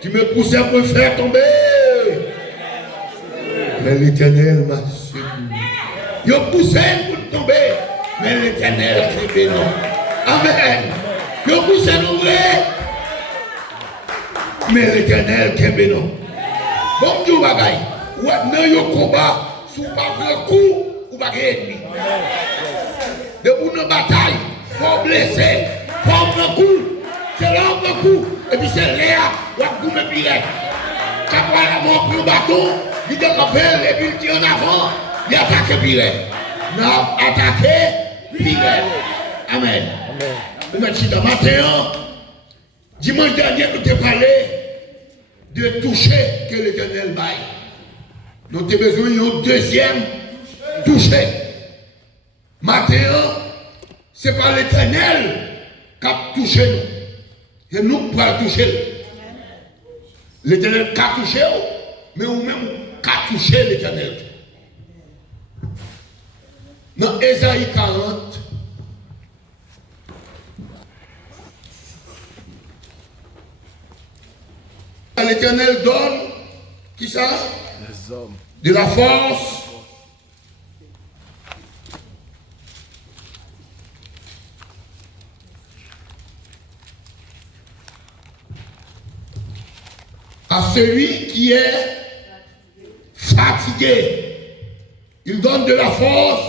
Tu me poussais pour me faire tomber. Mais l'Éternel m'a secouru. Je poussais pour tomber. Mais l'Éternel qui non. Amen. Je poussais nous vrai. Mais l'Éternel qui non. Bon Dieu bagaille. Ou dans le combat, si vous ne pas un coup, vous ne pas ennemi. De vous une bataille, pour blesser, pour un coup. C'est là un coup. Et puis c'est là où vous me pirez. Quand vous avez la mort pour le bâton, il décapelle et puis il tire en avant, il attaque piré. Non, attaquer piré. Amen. Merci dans matin. Dimanche dernier, nous t'ai parlé de toucher que l'Éternel baille. Nous avons besoin d'un deuxième toucher. Matin, c'est pas l'Éternel qui a touché nous. Et nous pouvons toucher. L'Éternel qui a touché, mais nous-mêmes qui a touché l'Éternel. Dans Ésaïe 40, l'Éternel donne, qui ça? Les hommes. De la force. À celui qui est fatigué. Il donne de la force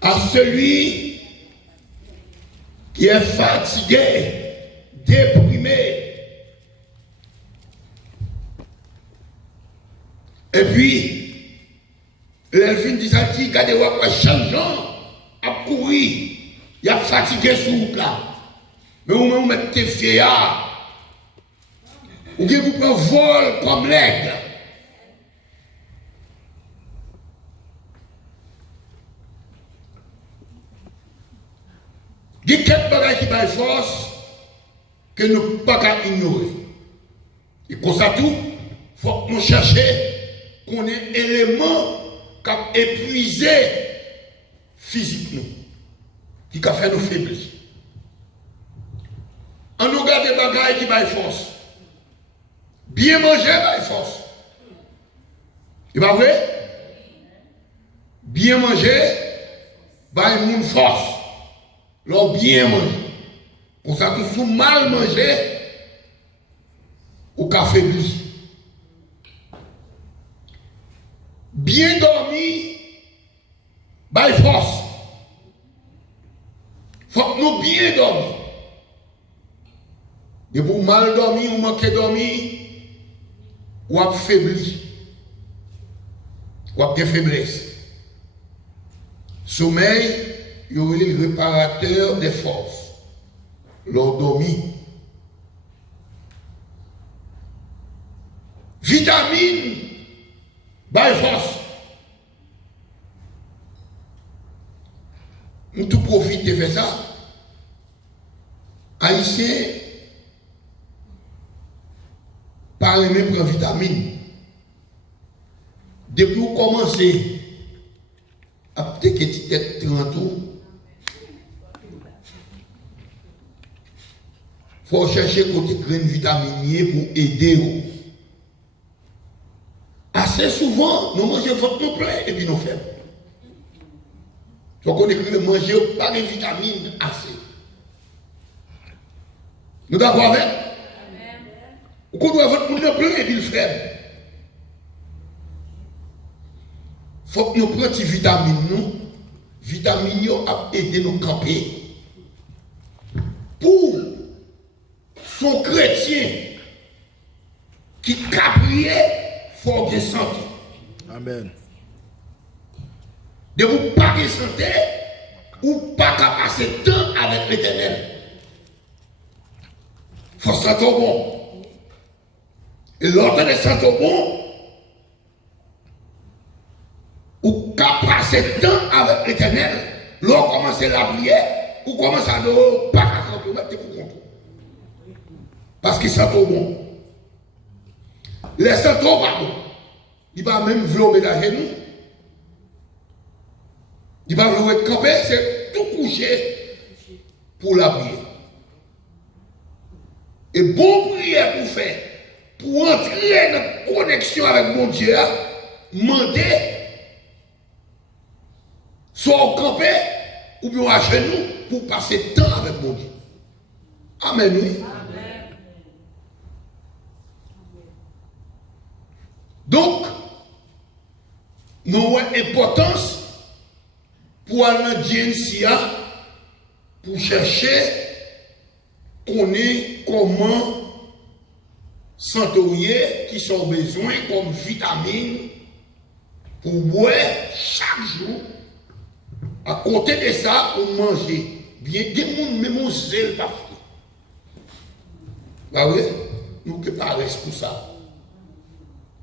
à celui qui est fatigué, déprimé. Et puis, l'elfine dit ça, dit, regardez-vous, changeant, à courir, il a fatigué sur route là. Mais vous mettez fier. Ou bien vous prenez vol comme l'aigle. Il y a quelques bagages qui baillent force que nous ne pouvons pas ignorer. Et pour ça tout, il faut que nous cherchions qu'on ait un élément qui a épuisé physiquement, qui a fait nous faiblir. On nous garde des bagages qui baillent force. Bien manger, baille force. C'est pas vrai? Bien manger, baille moun force. L'on bien manger. Pour ça que si mal manger, ou qu'a faibli. Bien dormi, baille force. Faut que nous bien dormir. Et pour mal dormir ou manquer dormir, ou à faibli, ou à bien faiblesse. Sommeil, il y aurait le réparateur des forces. L'endormi. Vitamine, baille force. Nous tout profite de faire ça. Haïtien, par les mêmes vitamines. Depuis vous commencez à peut-être que tête 30 ans, il faut chercher côté graines vitaminiers pour aider vous. Assez souvent, nous mangeons votre nous plein et puis nous faisons. Donc on écrit manger pas de vitamines assez. Nous d'accord avec? Ou qu'on doit votre monde plein et puis le faible. Il faut que nous prenions des vitamines, nous. Vitamines ont aidé nous camper. Pour son chrétien qui a prié, il faut qu'il santé. Amen. De vous pas de santé ou pas qu'à passer temps avec l'Éternel. Il faut sentir bon. Et l'autre de sentir bon, ou qu'à passer temps avec l'Éternel, l'on commence à la prière, ou commence à ne pas qu'à sentir pour compte. Parce qu'il sent bon. Les sentons pas bon. Il va même vouloir ménager nous. Il va vouloir être campé, c'est tout coucher pour la prière. Et bon prière pour faire pour entrer dans connexion avec mon Dieu, demander soit au campé ou bien à genoux pour passer temps avec mon Dieu. Amen, oui. Amen. Donc, nous avons importance pour aller dans GNCA pour chercher connaître comment s'entourer qui sont besoin comme vitamines pour boire chaque jour. À côté de ça, on manger. Bien, des gens même au zèle pas fait. Bah oui, nous que pas reste pour ça.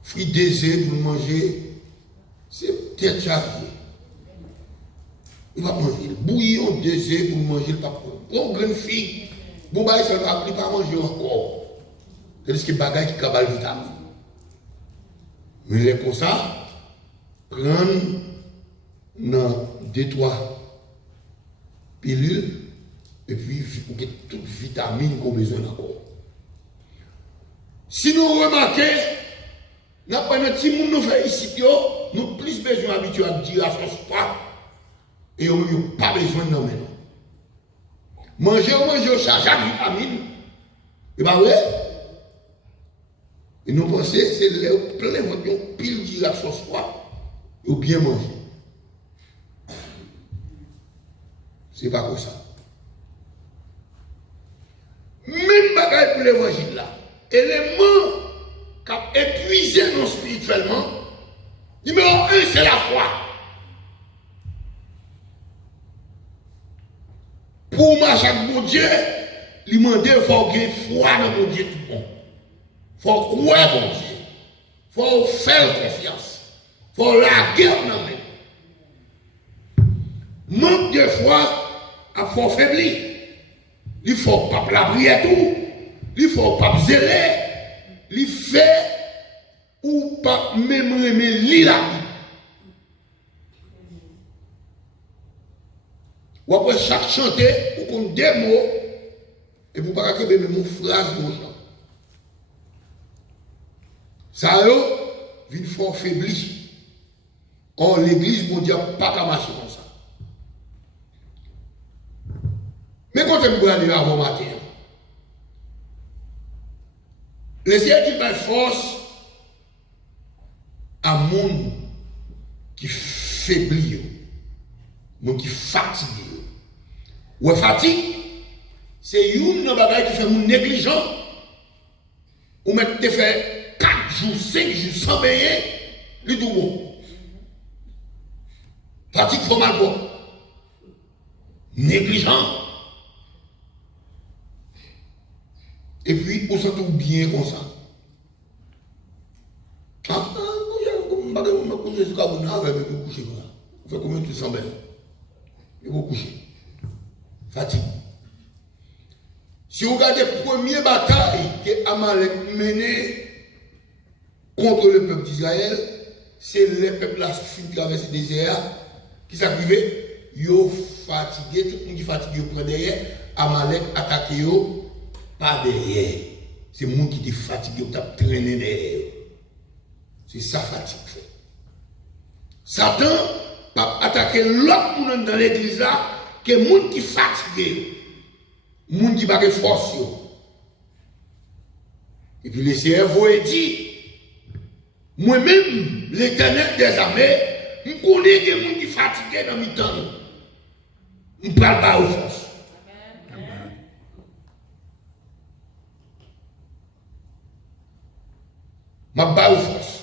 Fruits désir pour manger, c'est tête chargée. Il va manger. Bouillon désir pour manger le papa. Bon, grande fille, bon, bah, ça ne va pas manger encore. C'est ce qui est bagage qui cabale vitamine. Mais les comme ça, prendre dans 2-3 pilules et puis pour que toute vitamine qu'on a besoin encore. Si nous remarquons, nous avons un petit monde nous fait ici, nous avons plus besoin d'habitude à dire à son sport et nous n'avons pas besoin de nous maintenant. Manger, charger de vitamines. Et bien oui. Et nous pensons que c'est le plein de pile de la sauce froide ou bien manger. C'est pas comme ça. Même bagaille pour l'évangile là, élément qui a épuisé nous spirituellement, numéro 1, c'est la foi. Pour marcher avec mon Dieu, il m'a dit qu'il faut avoir foi dans mon Dieu tout bon. Il faut croire mon Dieu. Il faut faire confiance. Il faut la guerre dans le manque de foi a fort faibli. Il faut pas la prière tout. Il faut pas zéler. Il fait ou pas même lire la Bible. Ou après chaque chanter, ou qu'on des mots, et vous ne pouvez pas même une phrase de chant. Ça vient fort faibli. Or, l'église mondiale pas qu'à marcher comme ça. Mais quand vous allez avant matin, le Seigneur dit par force à monde qui faiblit, monde qui fatigue. Ou fatigue, c'est une bagaille qui fait mon négligent. Ou mettre te fait 4 jours, 5 jours sans payer, lui tout bon. Fatigue, faut mal voir. Négligent. Et puis, on s'entend bien comme ça. Ah, on va coucher sur le carbone, on coucher comme ça. On fait combien de temps sans bain? Il faut coucher. Fatigue. Si on regarde la première bataille que Amalek menait contre le peuple d'Israël, c'est le peuple qui traverse le désert qui s'arrivait, ils sont fatigués, tout le monde qui est fatigué au derrière, Amalek attaque pas derrière. C'est le monde qui est fatigué, qui a traîné derrière. C'est ça fatigue. Satan va attaquer l'autre monde dans l'église là, que le monde qui est fatigué. Le monde qui n'a pas de force. Et puis le cerveau dit, moi-même, l'Éternel des armées, je connais des gens qui sont fatigués dans mes temps. Je ne parle pas aux forces. Je ne parle pas aux forces.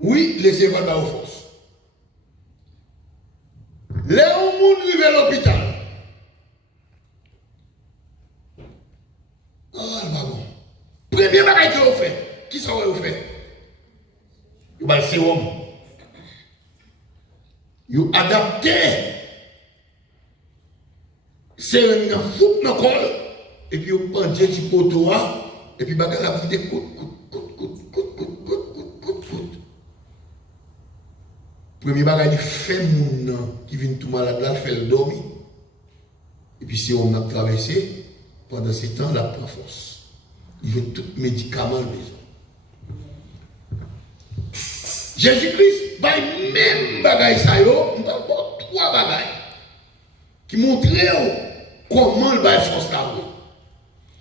Oui, laissez-moi pas aux forces. Les gens qui vivent à l'hôpital. Ah, le bon. Premier bagage que vous faites, qui ça vous fait? Vous avez le sérum. Vous adaptez. C'est un fou dans le col. Et puis vous pendez du poteau. Et puis bagage la vie de coûte. Premier bagage, il fait mon qui vient tout malade là, il fait le dormir. Et puis si on a traversé, Pendant ce temps, la prend force. Il veut tout médicament à la maison. Jésus-Christ, bah, même bagaille ça yo, on parle pas trois bagailles qui montrent comment il va force là.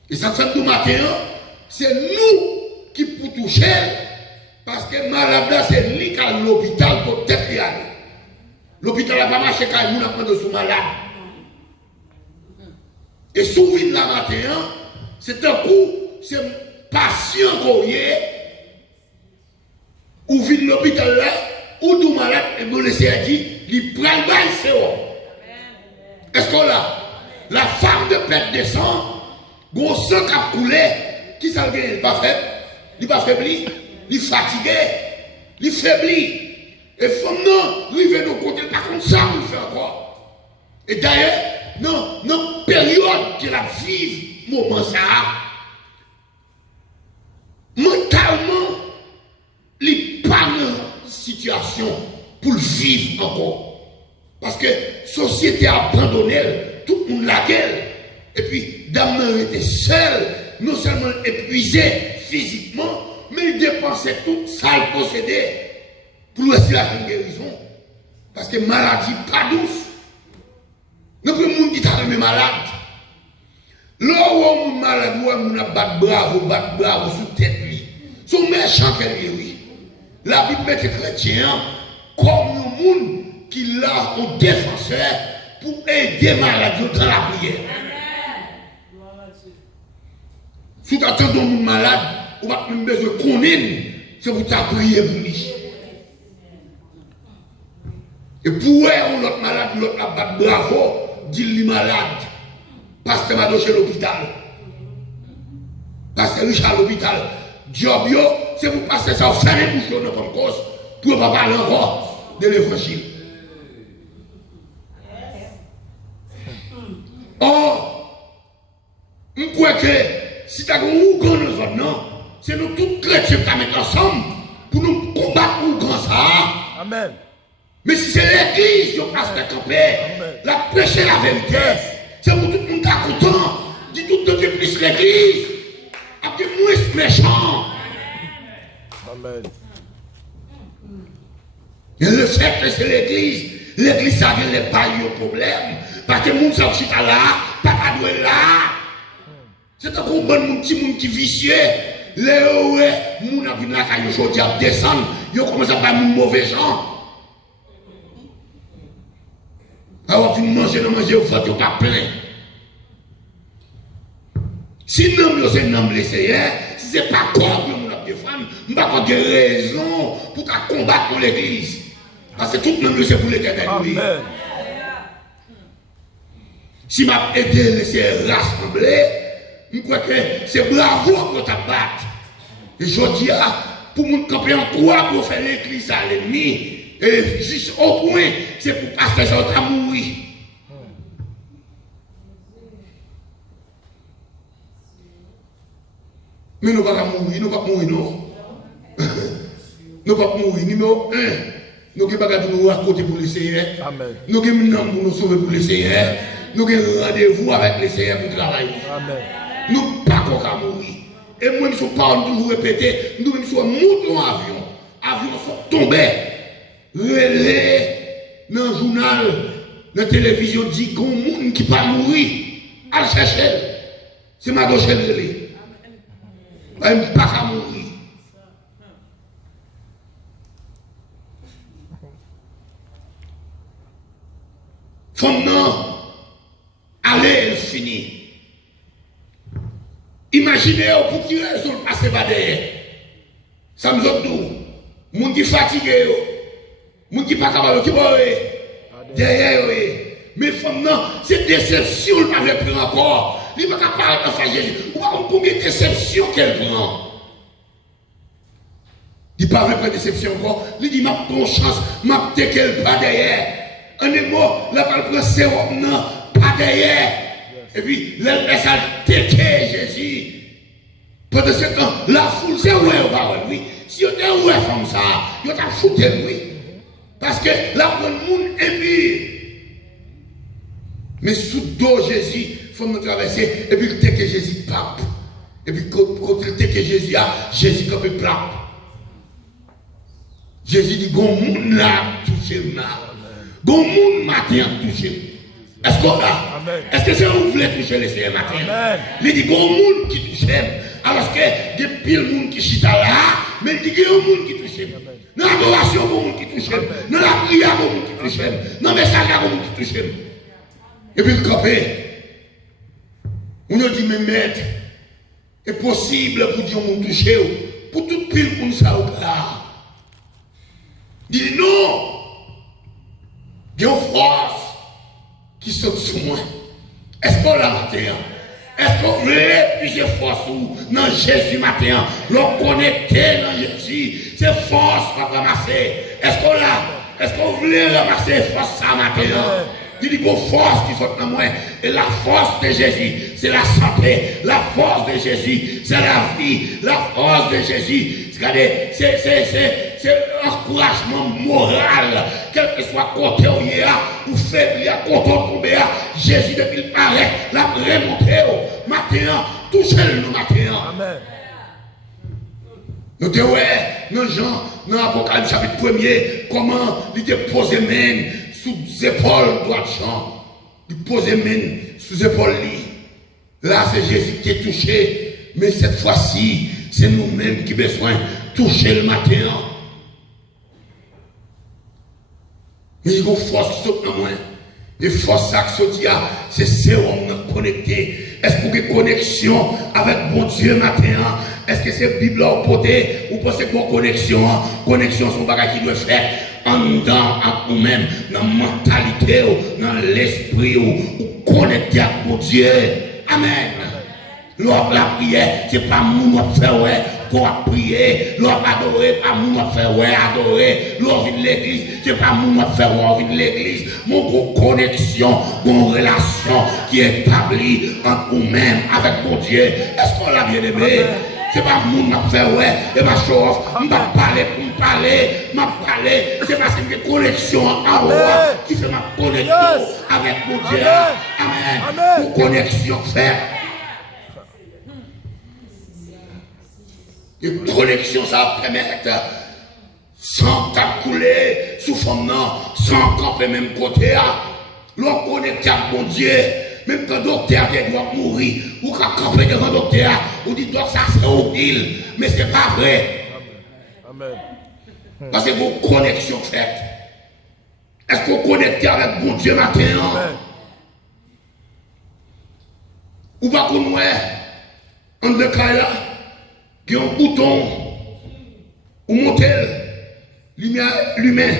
Et ça fait tout matin, c'est nous qui pour toucher, parce que malade là, c'est lui qui a l'hôpital pour peut-être y aller. L'hôpital n'a pas marché quand il a pris de sous malade. Et souvent la matin, c'est un coup, c'est patient qu'on y est. Ou vient l'hôpital là, ou tout malade, et vous laissez dire, il prend le bail, c'est où? Est-ce qu'on l'a? La femme de perte de sang, gros sang qui a coulé, qui s'en gagne? Il pas faible, il pas faibli, il fatigué, il faibli. Et femme non, lui vient nous côté, par contre ça, nous fait encore. Et d'ailleurs, non, période qu'il a vivre, moment ça, mentalement, il pas dans situation pour vivre encore. Parce que la société a abandonné, tout le monde la gueule. Et puis, Dame était seul, non seulement épuisé physiquement, mais il dépensait tout ça le possédait pour laisser la guérison. Parce que maladie pas douce. Nous prenons le monde qui t'a malade. Là où on est malade, on a battu bravo sous tête. Son méchant qu'elle est, oui. La Bible met les chrétiens comme un monde qui l'a un défenseur pour aider malade dans la prière. Si tu attends un monde malade, on va même besoin de connaître, c'est pour ta prière pour lui. Et pour l'autre malade, l'autre la bat bravo, dit-lui malade. Pasteur Mado chez l'hôpital. Pasteur Richard à l'hôpital. Job yo, c'est pour passer ça au fermer bouche dans notre cause, pour ne pas parler encore de l'évangile. Or, je crois que si tu as un ougan dans zone, non, c'est nous tous chrétiens qui mettent ensemble pour nous combattre ougan ça. Amen. Mais si c'est l'église qui passe de camper, la prêcher la vérité, c'est pour tout le monde qui est content, dit tout le monde plus l'église. Après, moins méchant. Amen. Et le fait que c'est l'église ça n'est pas eu problème. Parce que les gens qui sont là, papa doit être là. C'est un bon petit monde qui est vicieux. Les gens qui ont là, quand ils descendent, ils commencent à faire des mauvais gens. Alors, tu manges, vous faites pas plein. Si nous sommes un homme blessé, si ce n'est pas quoi que nous avons défendu, nous n'avons pas de raison pour combattre pour l'église. Parce que tout le monde c'est pour l'éternel. Si je m'ai aidé à laisser rassembler, je crois que c'est bravo pour ta batte. Et je dis, pour nous camper en croix pour faire l'église à l'ennemi, et juste au point, c'est pour passer ça à mourir. Mais nous ne pouvons pas mourir, nous ne pouvons pas mourir, non. Nous ne pouvons pas mourir. Numéro 1, nous ne pouvons pas nous raconter pour le Seigneur. Nous ne pouvons pas nous sauver pour le Seigneur. Nous avons rendez-vous avec le Seigneur pour travailler. Nous ne pouvons pas mourir. Et moi, je ne pas toujours répéter, nous sommes montés en avion. Avion sont tombés. Relais dans le journal, dans la télévision, dit qu'il y a un monde qui ne peut pas mourir. À chercher. C'est ma gauche relais. Je ne peux pas mourir. Femme non, allez, elle finit. Imaginez pour qui raison le passer par derrière. Ça me dit tout. Moun qui fatigué, moun qui pas capable qui derrière. Mais femme non, c'est déception elle n'avait plus encore. Il ne va pas parler de ça, Jésus. Ou pas combien de déception qu'elle prend. Il ne parle pas de déception encore. Il dit, ma bonne chance, ma qu'elle pas derrière. Un mot, la parole prend sérum, non, pas derrière. Et puis, elle laisse à téquer Jésus. Pendant ce temps, la foule, c'est ouais, oui. Si on était ouais comme ça, on t'a foutu, oui. Parce que la bonne monde est pire. Mais sous dos Jésus, faut me traverser, et puis le que Jésus pape. Et puis quand il que Jésus a, Jésus comme un plat. Jésus dit, bon monde là touché mal. Bon monde matin touché. Est-ce qu'on a? Est-ce que c'est vous voulez toucher les Seigneur matin? Il dit, bon monde qui touche. Alors que depuis le monde qui chita là, mais il dit qu'il y a un monde qui touche. Dans l'adoration, il y a un monde qui touche. Dans la prière, il y a un monde qui touche. Dans le message, il y a un monde qui touche. Et puis le copé, on a dit, mais maître, est possible pour dire qu'on touche, pour tout pile pour nous ça là. Il dit non, il y a une force qui saute sur moi. Est-ce qu'on l'a matin? Est-ce qu'on veut plus de force dans Jésus matin? L'on connecté dans Jésus, c'est force pour ramasser. Est-ce qu'on l'a? Est-ce qu'on veut ramasser force ça matin? Il dit qu'il y a une force qui saute dans moi. Et la force de Jésus, c'est la santé. La force de Jésus, c'est la vie. La force de Jésus, c'est l'encouragement moral. Quel que soit côté où il y a, ou faible, côté où tomber, Jésus, depuis le paraît, la remontée, matin, touchez-le nous matin. Amen. Nous te dans Jean, dans l'Apocalypse chapitre 1er, comment il te pose main sous les épaules droite Jean. Il pose main sous les épaules lui. Là, c'est Jésus qui est touché. Mais cette fois-ci, c'est nous-mêmes qui avons besoin de toucher le matin. Mais il y a une force qui saute dans moi. Et force qui saute, c'est sérum connecté. Est-ce que vous avez une connexion avec bon Dieu matin? Est-ce que c'est Bible au côté? Ou pensez que vos connexion? Connexion, c'est un bagage qui doit faire en dedans, à vous-même, dans la mentalité, dans l'esprit, ou connecter avec mon Dieu. Amen. Lors de la prière, c'est pas nous qui faire qu'on a prié. Lors d'adorer, pas nous qui faire adorer. Lors de l'église, c'est pas nous qui faire de l'église. Mon connexion, mon relation qui est établie entre nous-mêmes avec mon Dieu. Est-ce qu'on l'a bien aimé? C'est pas nous qui faire et ma chose, je ne parler pour me parler, c'est parce que j'ai une connexion à moi qui fait ma connexion avec mon Dieu. Amen. Pour connexion faire. Une connexion, ça va permettre, sans couler sous forme, sans camper même côté, l'on connecte à mon Dieu. Même quand le docteur doit mourir, ou quand camper devant le docteur, ou dit donc ça c'est horrible, mais ce n'est pas vrai. Amen. Parce que vos connexions faites. Est-ce que vous connectez avec mon Dieu matin? Amen. Ou pas pour moi, en le cas là, il y a un bouton, ou monter l'humain,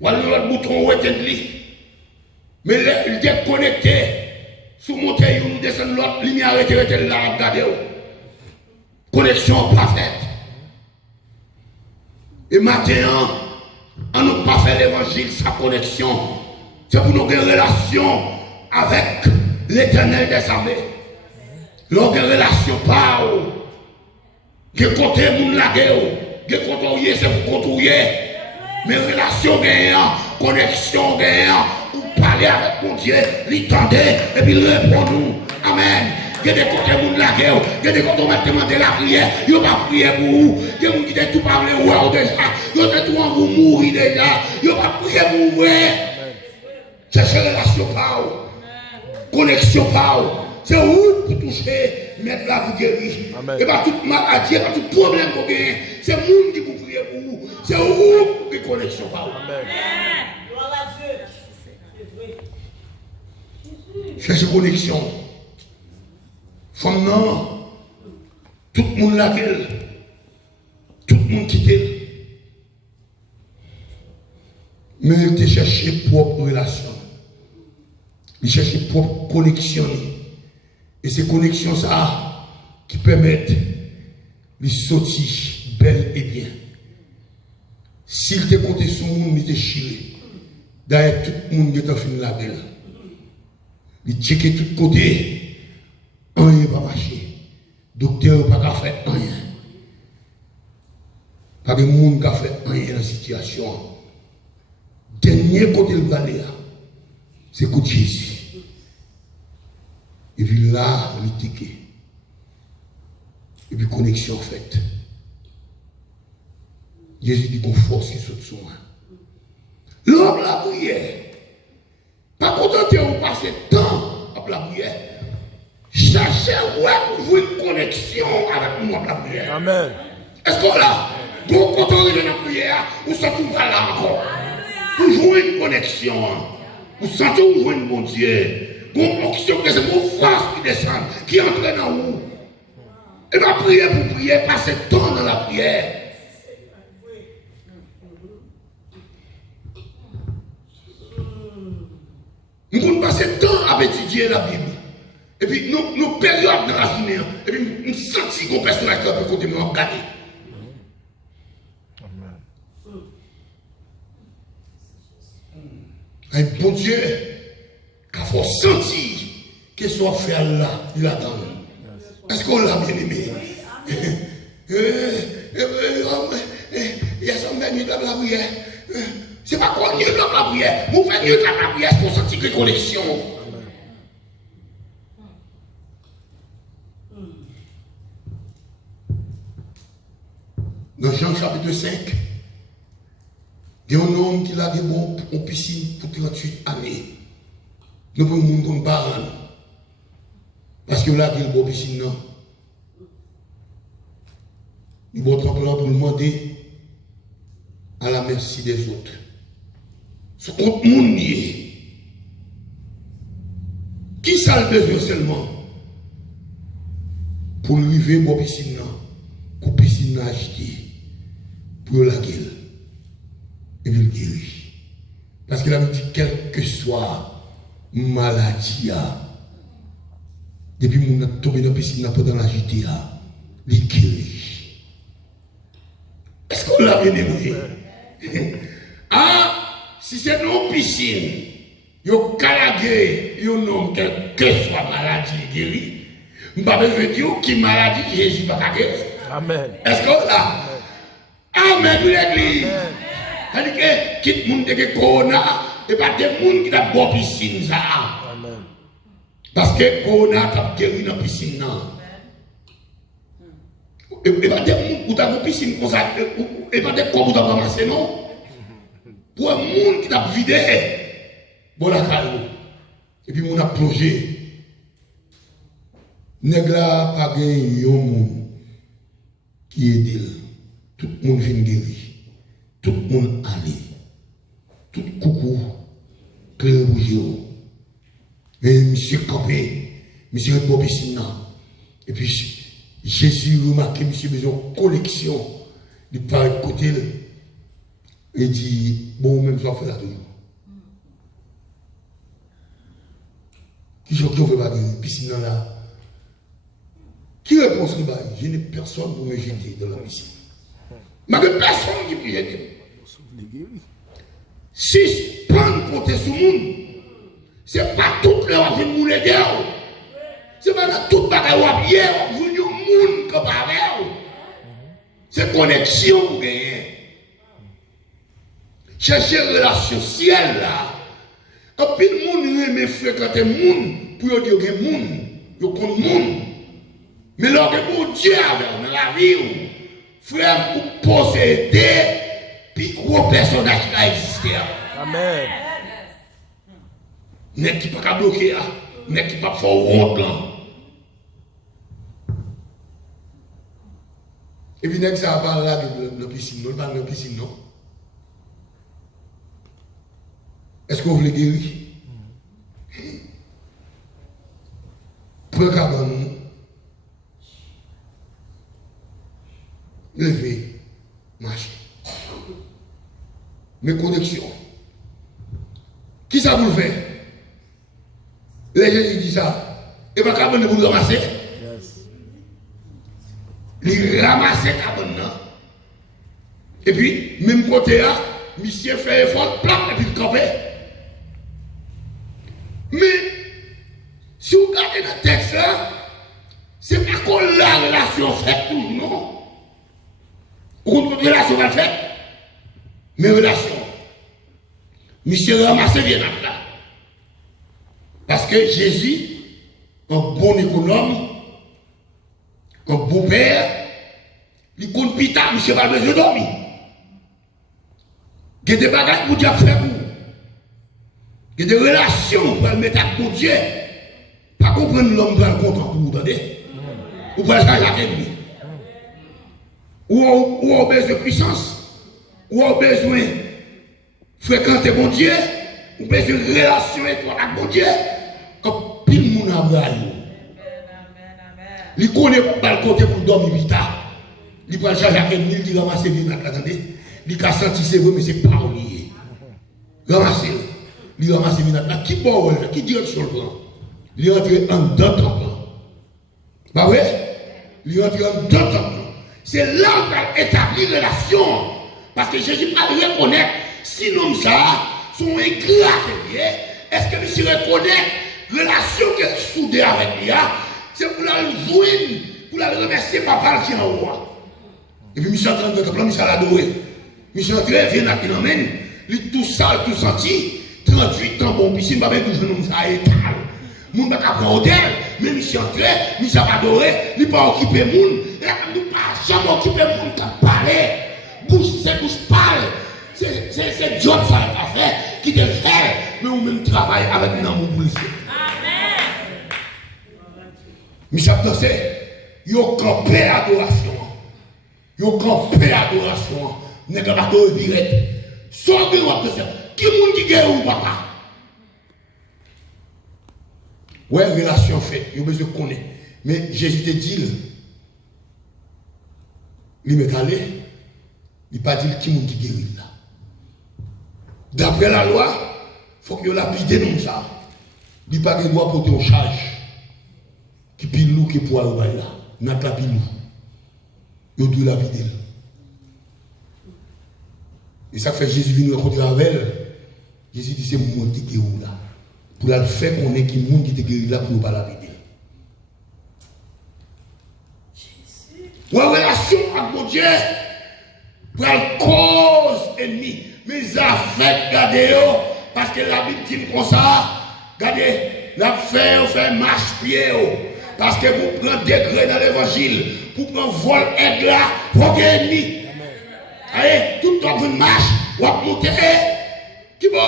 ou alors l'autre bouton où est lui. Mais il est connecté, sous monter, ou descend l'autre, lumière est là, regardez. Connexion parfaite. Et maintenant, on n'a pas fait l'évangile sans connexion. C'est pour nous avoir une relation avec l'Éternel des armées. Nous une relation par où. Que côté moun la que côté c'est pour contrôler. Mais relation gagnant, connexion gagnant, ou parler avec mon Dieu, l'entendez et puis il répond nous. Amen. Il y a des côtés moun la guerre, il y a des côtés on va demander la prière, il n'y a pas prier pour vous. Il y a des gens qui ont tout parlé ou déjà, il y a tout en vous mourir déjà, il n'y a pas prier pour vous. C'est cette relation par où. Connexion par où. C'est où pour toucher, mettre là pour guérir. Et pas toute maladie, pas tout problème pour gagner. C'est le monde qui vous prie pour vous. C'est où pour que connexion par vous. Cherchez connexion. Femme non. Tout le monde laquelle. Tout le monde quitte. Mais il te cherche propre relation. Il cherche propre connexion. Et ces connexions ça qui permettent de sortir belle et bien. S'il te compte sur le monde, il te chiré. D'ailleurs, tout le monde est en fin de la belle. Il checker tout côté. Rien n'est pas marché. Docteur n'a pas fait rien. Pas de monde qui a fait rien dans la situation. Dernier côté le valet, c'est coup de Jésus. Et puis là, le ticket. Et puis connexion faite. Jésus dit qu'on force qui saute sur moi. L'homme la prière. Pas contenter de passer temps à la prière. Cherchez où une connexion avec moi la prière. Amen. Est-ce qu'on l'a? Donc quand on est dans la prière, vous sentez vous là encore. Vous jouez une connexion. Vous sentez vous jouez une bon Dieu. Bon, c'est vos forces qui descendent, qui entrent dans vous. Et ma prière pour prier, passer temps dans la prière. Nous pouvons passer temps à étudier la Bible. Et puis, nos périodes dans la journée, et puis, nous sentons qu'on personnage qui peut continuer à regarder. Un bon Dieu qui a fait sentir que soit fait là, il attend. Est-ce qu'on l'a bien aimé? Il y a son même de la prière. C'est pas qu'on mieux de la prière. Vous faites mieux de la prière pour sentir que connexion. Dans Jean chapitre 5, il y a un homme qui a des bons en piscine pour 38 années. Nous pouvons nous comme parents. Parce que là, il y a une bonne piscine. Nous avons tremblant pour demander à la merci des autres. Ce compte monde qui ça le besoin seulement pour lui vivre bonne piscine, pour piscine acheter, pour la gueule. Et puis il guérit. Parce qu'il a dit, quelle que soit maladie, depuis que je suis tombé dans la piscine pendant la JTA, il guérit. Est-ce qu'on l'a bien aimé? Ah, si c'est dans la piscine, il y a calagé, il y a un homme, quelle que soit maladie, il guérit. Je ne vais pas dire qui maladie, Jésus va pas guérir. Amen. Est-ce qu'on l'a? Amen, l'église. C'est-à-dire que quitte le monde de Corona, et pas des gens qui ont boire piscine. Amen. Parce que Corona a guéri dans la piscine. Et pas des gens qui ont boire piscine comme ça, et pas des gens qui ont ramassé, non. Pour un monde qui a vidé, bon la caillou. Et puis on a plongé. Nègla pas gagné un monde qui est dit. Tout le monde vient guérir. Tout le monde allé. Tout coucou. Claire Bougio. Et monsieur campé. Monsieur est beau piscine. Et puis Jésus remarqué, monsieur besoin de collection. Il parle côté. Et dit, bon, même ça fait là toujours. Qui je ne veux pas guérir. Piscine là. Qui répond ce qu'il va? Je n'ai personne pour me jeter dans la piscine. Mais personne qui peut jeter. Si je prends le côté sur le monde, ce n'est pas tout le monde qui vous l'aider. Ce n'est pas tout le monde qui vous l'aider. Vous n'avez pas de monde. C'est connexion pour gagner. Chercher relation ciel là. Et puis le monde aime fréquenter le monde pour dire que le monde, il connaît le monde. Mais lorsque vous Dieu avec dans la vie, frère, vous possédez, puis gros personnage qui a existé. Amen. N'est qui pas bloquer, n'est qui pas faire honte là. Et puis, n'est que ça va là de la piscine, non, pas de la piscine, non. Est-ce que vous voulez guérir? Prenez cabane. Levez, marchez. Mes connexions. Qui ça vous le fait? Les gens qui disent ça. Et pas cabane vous le ramasser? Yes. Les ramasser cabane. Et puis, même côté là, monsieur fait effort, plan, et puis le camper. Mais, si vous regardez dans le texte là, c'est pas qu'on la relation faite tout, non? Vous comprenez relation va faite? Mais relation. Monsieur ramassé bien là. Parce que Jésus, un bon économe, un bon père, il compte pita, monsieur va besoin de dormir. Il y a des bagages pour dire faire pour. Il y a des relations pour le mettre avec mon Dieu. Pas comprendre l'homme pour le content pour vous, entendez? Ou pour le faire avec lui. Ou on a besoin de puissance, ou on a besoin de fréquenter mon Dieu, ou besoin de relation étroite avec mon Dieu. Quand pile moun a braille. Il connaît pas le côté pour dormir vite. Il prend charge avec lui, il ramasse les vinaigres, attendez. Il a senti c'est vrai, mais c'est pas oublié. Ramassez. Il ramasse les vinaigres. Qui bon, qui direction le prend? Il rentre en dedans. Bah ouais? Il rentre en dedans. C'est là qu'on va établir relation. Parce que Jésus va reconnaître, sinon ça, son ingrat, est-ce que monsieur reconnaît relation qu'elle soudée avec lui? C'est pour la jouer, pour la remercier papa qui est en haut. Et puis Michel entre dans le Michel adoré. Michel entre vient à Pinamen, il tout sale, tout senti, 38 ans, bon, puis si pas bien toujours nous ça étal. Moun pas prendre hôtel, mais Michel entre, Michel adoré, il pas occuper moun, et nous pas jamais occuper moun qui parler. Bouche, c'est bouche parle. C'est job ça a fait, qui te fait, mais on même travaille avec nous dans mon policier. Michel dansé, yo campé adoration. Yo campé adoration. N'est pas de virette. Sans bureau de ça. Qui moun qui gagne ou papa? Ouais, relation faite, yo besoin de connaître. Mais Jésus te dit, il m'est allé, il pas dit qui moun qui guérit là. D'après la loi, il faut que yo lapide non ça. Il pas de droit porter aux charges. Qui pile nous qui pour aller là, n'a pas pile nous. Yo doit la vider. Et ça fait Jésus vient rencontrer avec elle. Jésus dit c'est moi qui guéri là. Pour la faire qu'on est qui monde qui te guéri là pour ne pas la vider. Ou en relation avec mon Dieu, pour la cause ennemie. Mes affaires, regardez-yo, parce que la Bible dit comme ça, regardez, la fait marche pied. Parce que vous prenez degré dans l'évangile, vous prenez vol aide là, vous gagnez. Allez, tout le temps vous marche, vous montez. Qui bon?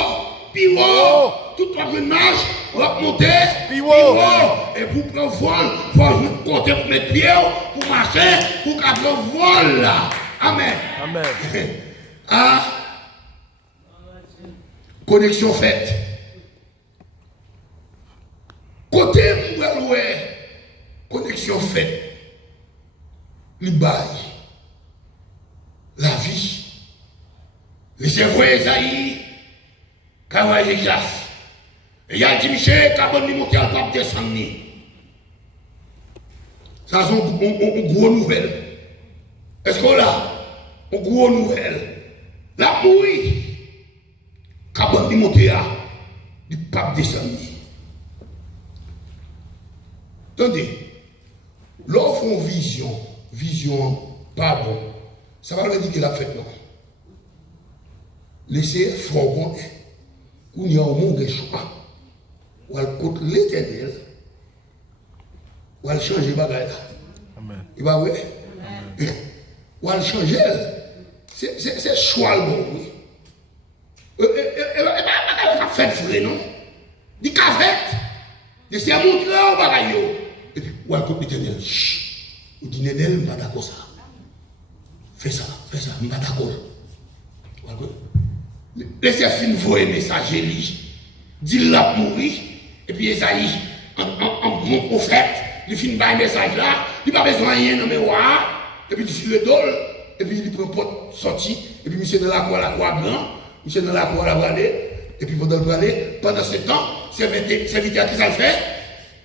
Pivot. Tout le temps vous marche, vous montez. Pivot. Et vous prenez vol, vous comptez pour mettre pied, pour marcher, pour prendre vol là. Amen. Amen. Ah. Connexion faite. Côté ouais. Connexion faite. Le bail. La vie. Laissez voir Esaïe. Quand il glace. Et il y a dit Michel, quand on monte à la descendre. Ça c'est une grosse nouvelle. Est-ce qu'on a une grosse nouvelle? La mouille. Quand on monte à du pape descendre. Attendez. L'offre en vision, pardon, ça va dire qu'il a fait non. Laissez fort bon, où il y a un monde de choix, où elle côte l'éternel, où elle change les bagages. Amen. Il va oui. Où elle change, c'est choix le bon, oui. Elle va faire frère, non? Du café, c'est un monde là, au bagaille. Et puis, où elle côte l'éternel, ou dit Nénel, je ne suis pas d'accord ça. Fais ça, je ne suis pas d'accord. Laissez fin voyer message, dit là pour mourir, et puis Esaïe, en bon prophète, il finit par un message là, il n'a pas besoin de rien dans le mémoire, et puis il fait le dol, et puis il prend un pot sorti, et puis monsieur dans la croix blanc, monsieur dans la croix la voilée, et puis pendant ce temps, serviteur qui ça le fait,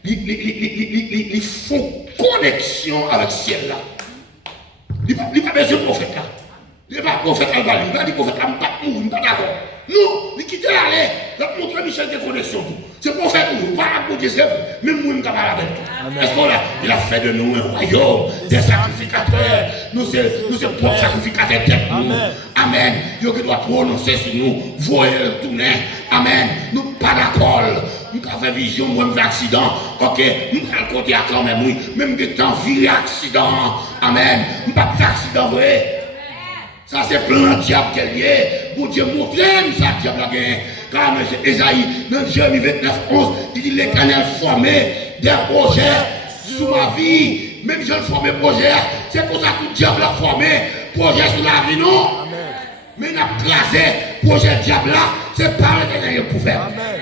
ils font connexion avec le ciel là. Il n'a pas besoin de prophète là. Il n'est pas prophète à il n'a pas dit prophète là, il n'est pas d'accord. Non, il quitte l'aller, il a montré Michel des connexions. C'est prophète ou pas pour Dieu, même moi, je ne pas avec tout. Est-ce qu'on il a fait de nous un royaume, des sacrificateurs. Nous sommes propres sacrificateurs tête. Amen. Dieu qui doit prononcer sur nous, voyez le tourner. Amen. Nous pas d'accord. je fais vision, moi, je fais accident. Ok, je vais le côté quand même, oui. Même que temps, vie accident. Amen. Je ne pas faire accident, vrai. Ça, c'est plein de diable qui est lié. Pour Dieu montrer ça, diable a gagné. Car Esaïe, dans Jérémie 29, 11, il dit l'Éternel formait des projets sous ma vie. Même je le formé projet. C'est pour ça que le diable a formé projet sur la vie, non? Amen. Mais il a placé projet diable là. C'est pas l'Éternel pour faire. Amen.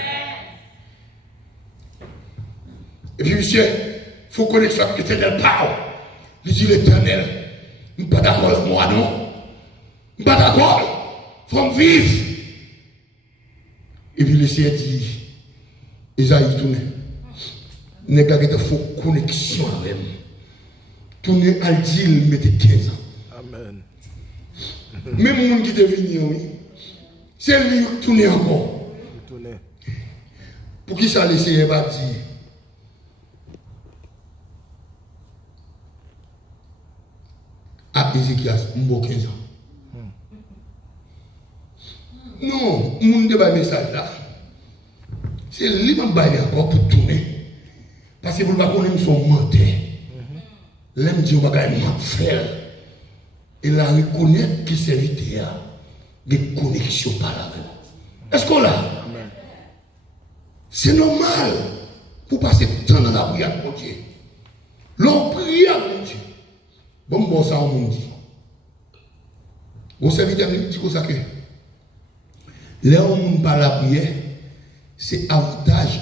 Et puis, monsieur, il faut connaître ça, l'Éternel parle. Il dit l'Éternel, je ne suis pas d'accord avec moi, non? Je ne suis pas d'accord. Il faut me vivre. Et puis, le Seigneur dit, Esaïe tourne. N'est pas de faux connexion avec moi. Tourne à l'île, mettez 15 ans. Amen. Même les gens qui sont venus, oui, c'est lui qui tourne encore. Retournez. Pour qui ça, le Seigneur va dire? À Ézéchias, je 15 ans. Non, je ne pas message là. C'est lui qui m'a encore pour tourner. Parce que vous ne connaissez pas son menteur. L'aime dit qu'on va faire. Et là, reconnaître que c'est vite des connexions par là. Est-ce qu'on l'a? C'est normal pour passer du temps dans la prière pour Dieu. L'on prie pour Dieu. Bon, ça, on dit. Vous savez, il dit ça que là où on parle la prière, c'est avantage